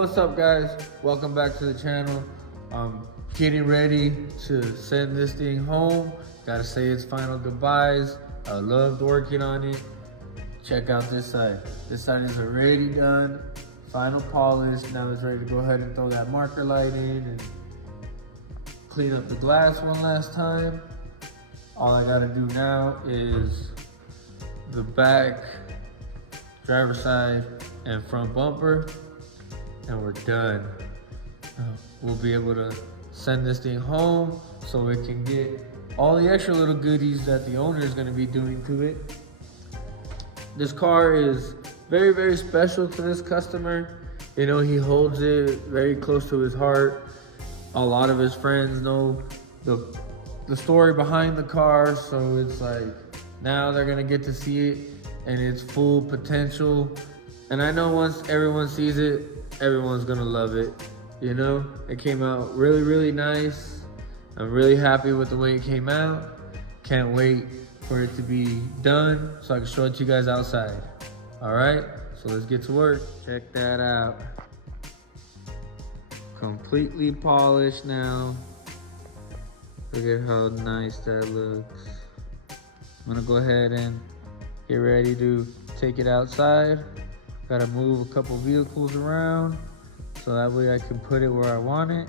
What's up, guys? Welcome back to the channel. I'm getting ready to send this thing home. Gotta say its final goodbyes. I loved working on it. Check out this side. This side is already done. Final polish. Now it's ready to go ahead and throw that marker light in and clean up the glass one last time. All I gotta do now is the back, driver's side, and front bumper, and we're done. We'll be able to send this thing home so it can get all the extra little goodies that the owner is gonna be doing to it. This car is very, very special to this customer. You know, he holds it very close to his heart. A lot of his friends know the story behind the car, so it's like now they're gonna get to see it and its full potential. And I know once everyone sees it, everyone's gonna love it. You know, it came out really, really nice. I'm really happy with the way it came out. Can't wait for it to be done so I can show it to you guys outside. All right, so let's get to work. Check that out. Completely polished now. Look at how nice that looks. I'm gonna go ahead and get ready to take it outside. Gotta move a couple vehicles around so that way I can put it where I want it.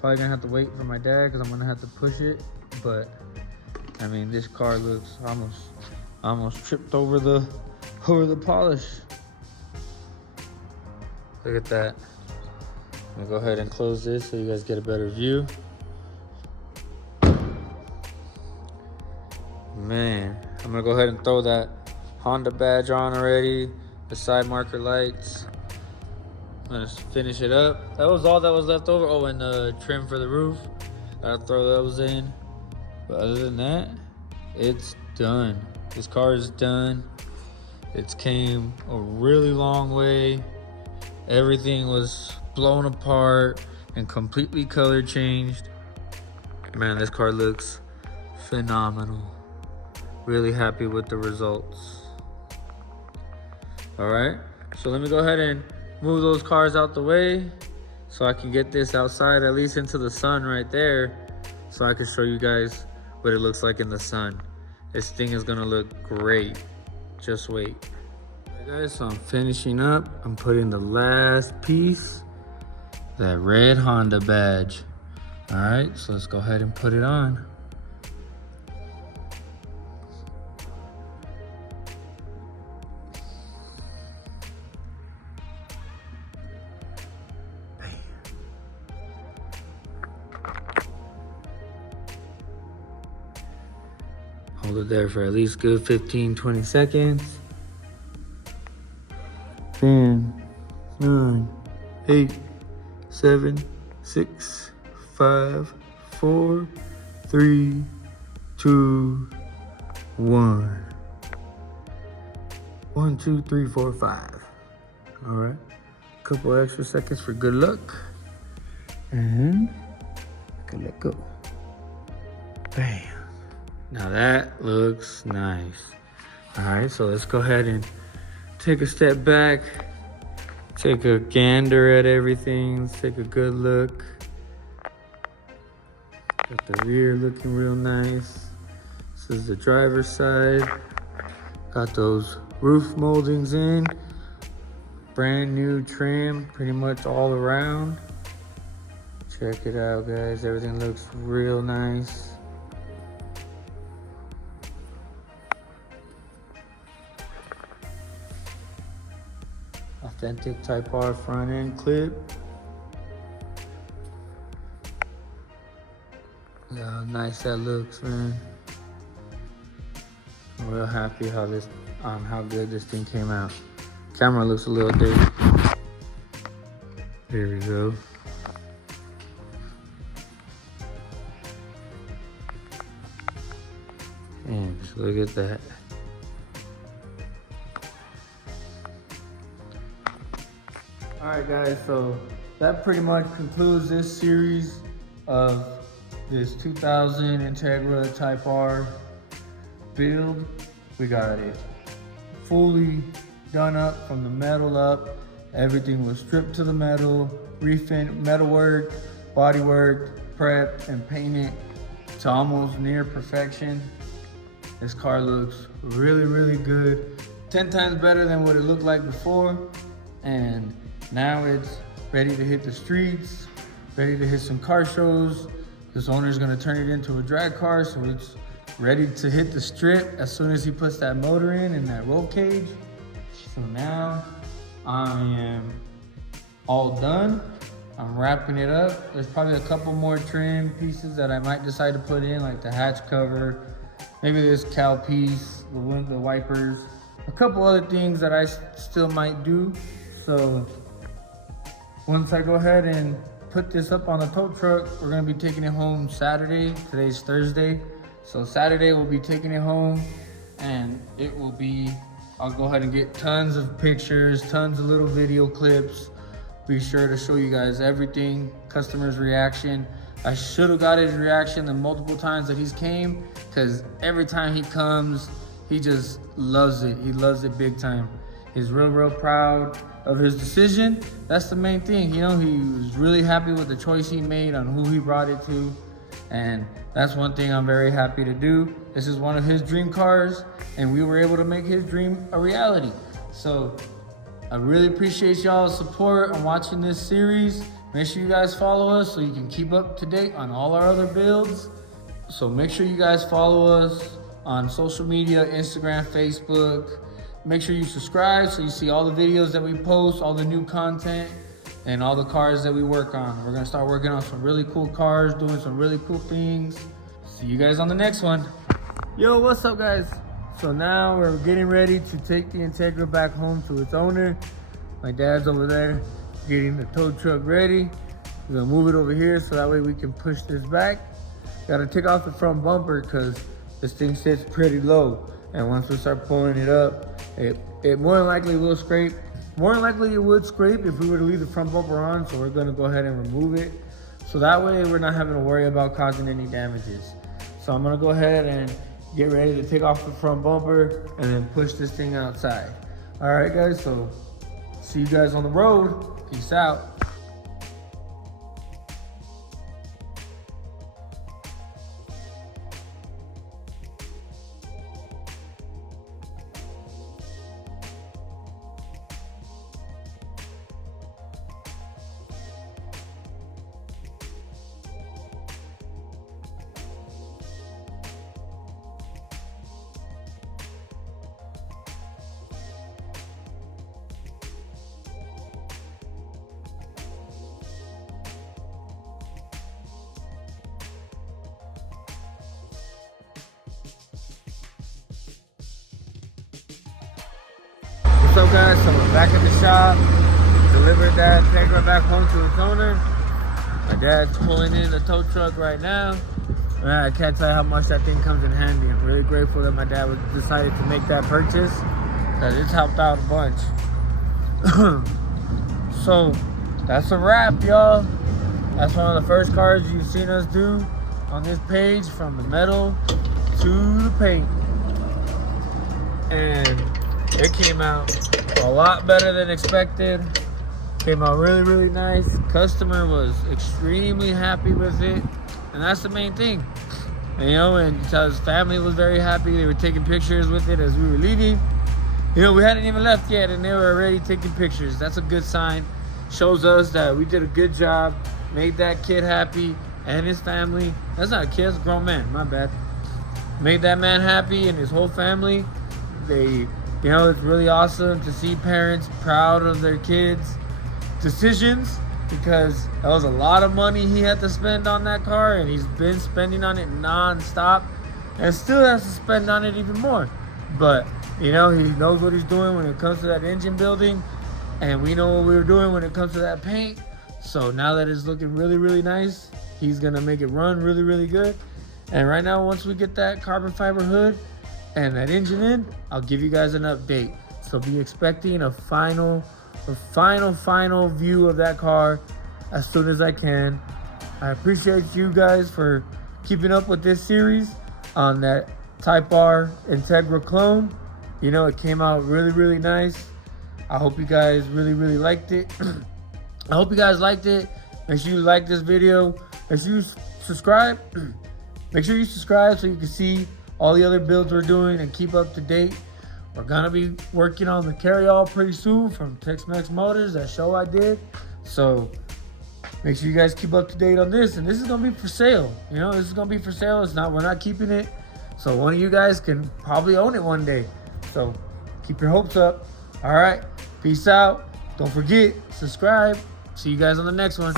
Probably gonna have to wait for my dad because I'm gonna have to push it. But I mean, this car looks almost tripped over the polish. Look at that. I'm gonna go ahead and close this so you guys get a better view. Man, I'm gonna go ahead and throw that Honda badge on already, the side marker lights. I'm gonna finish it up. That was all that was left over. Oh, and the trim for the roof. Gotta throw those in. But other than that, it's done. This car is done. It's came a really long way. Everything was blown apart and completely color changed. Man, this car looks phenomenal. Really happy with the results. All right, so let me go ahead and move those cars out the way so I can get this outside, at least into the sun right there, so I can show you guys what it looks like in the sun. This thing is gonna look great. Just wait. All right, guys, so I'm finishing up. I'm putting the last piece, that red Honda badge. All right, so let's go ahead and put it on. Hold it there for at least good 15-20 seconds. 10, 9, 8, 7, 6, 5, 4, 3, 2, 1. 1, 2, 3, 4, 5. All right. Couple extra seconds for good luck. And good let go. Bam. Now that looks nice. All right, so let's go ahead and take a step back, take a gander at everything, let's take a good look. Got the rear looking real nice. This is the driver's side. Got those roof moldings in. Brand new trim, pretty much all around. Check it out, guys. Everything looks real nice. Authentic Type R front end clip. Look how nice that looks, man. I'm real happy how good this thing came out. Camera looks a little dirty. There we go. And just look at that. Alright guys, so that pretty much concludes this series of this 2000 Integra Type R build. We got it fully done up from the metal up. Everything was stripped to the metal, refin metal work, body work, prepped and painted to almost near perfection. This car looks really, really good. 10 times better than what it looked like before. And now it's ready to hit the streets, ready to hit some car shows. This owner's gonna turn it into a drag car, so it's ready to hit the strip as soon as he puts that motor in and that roll cage. So now I am all done. I'm wrapping it up. There's probably a couple more trim pieces that I might decide to put in, like the hatch cover, maybe this cowl piece, the wipers, a couple other things that I still might do. So once I go ahead and put this up on the tow truck, we're gonna be taking it home Saturday. Today's Thursday. So Saturday we'll be taking it home, and it will be, I'll go ahead and get tons of pictures, tons of little video clips. Be sure to show you guys everything, customer's reaction. I should have got his reaction the multiple times that he's came, because every time he comes, he just loves it. He loves it big time. He's real proud of his decision. That's the main thing. You know, he was really happy with the choice he made on who he brought it to. And that's one thing I'm very happy to do. This is one of his dream cars, and we were able to make his dream a reality. So I really appreciate y'all's support on watching this series. Make sure you guys follow us so you can keep up to date on all our other builds. So make sure you guys follow us on social media, Instagram, Facebook. Make sure you subscribe so you see all the videos that we post, all the new content, and all the cars that we work on. We're gonna start working on some really cool cars, doing some really cool things. See you guys on the next one. Yo, what's up guys? So now we're getting ready to take the Integra back home to its owner. My dad's over there getting the tow truck ready. We're gonna move it over here so that way we can push this back. Gotta take off the front bumper because this thing sits pretty low. And once we start pulling it up, it more than likely will scrape. More than likely it would scrape if we were to leave the front bumper on, so we're gonna go ahead and remove it. So that way we're not having to worry about causing any damages. So I'm gonna go ahead and get ready to take off the front bumper and then push this thing outside. All right guys, so see you guys on the road. Peace out. What's up guys, so we're back at the shop. Delivered that Integra back home to its owner. My dad's pulling in the tow truck right now. Man, I can't tell you how much that thing comes in handy. I'm really grateful that my dad decided to make that purchase, because it's helped out a bunch. So that's a wrap, y'all. That's one of the first cars you've seen us do on this page, from the metal to the paint. And it came out a lot better than expected. Came out really nice. Customer was extremely happy with it, and that's the main thing. And, you know, and his family was very happy. They were taking pictures with it as we were leaving. You know, we hadn't even left yet, and they were already taking pictures. That's a good sign. Shows us that we did a good job, made that kid happy and his family. That's not a kid, that's a grown man, my bad. Made that man happy and his whole family. You know, it's really awesome to see parents proud of their kids' decisions, because that was a lot of money he had to spend on that car, and he's been spending on it non-stop and still has to spend on it even more. But, you know, he knows what he's doing when it comes to that engine building, and we know what we were doing when it comes to that paint. So now that it's looking really nice, he's gonna make it run really good. And right now, once we get that carbon fiber hood and that engine in, I'll give you guys an update. So be expecting a final view of that car as soon as I can. I appreciate you guys for keeping up with this series on that Type R Integra clone. You know, it came out really nice. I hope you guys really liked it. I hope you guys liked it. Make sure you like this video. Make sure you subscribe. Make sure you subscribe so you can see all the other builds we're doing and keep up to date. We're gonna be working on the carryall pretty soon from Tex-Mex Motors, that show I did. So make sure you guys keep up to date on this. And this is gonna be for sale. You know, this is gonna be for sale. We're not keeping it. So one of you guys can probably own it one day. So keep your hopes up. All right, peace out. Don't forget, subscribe. See you guys on the next one.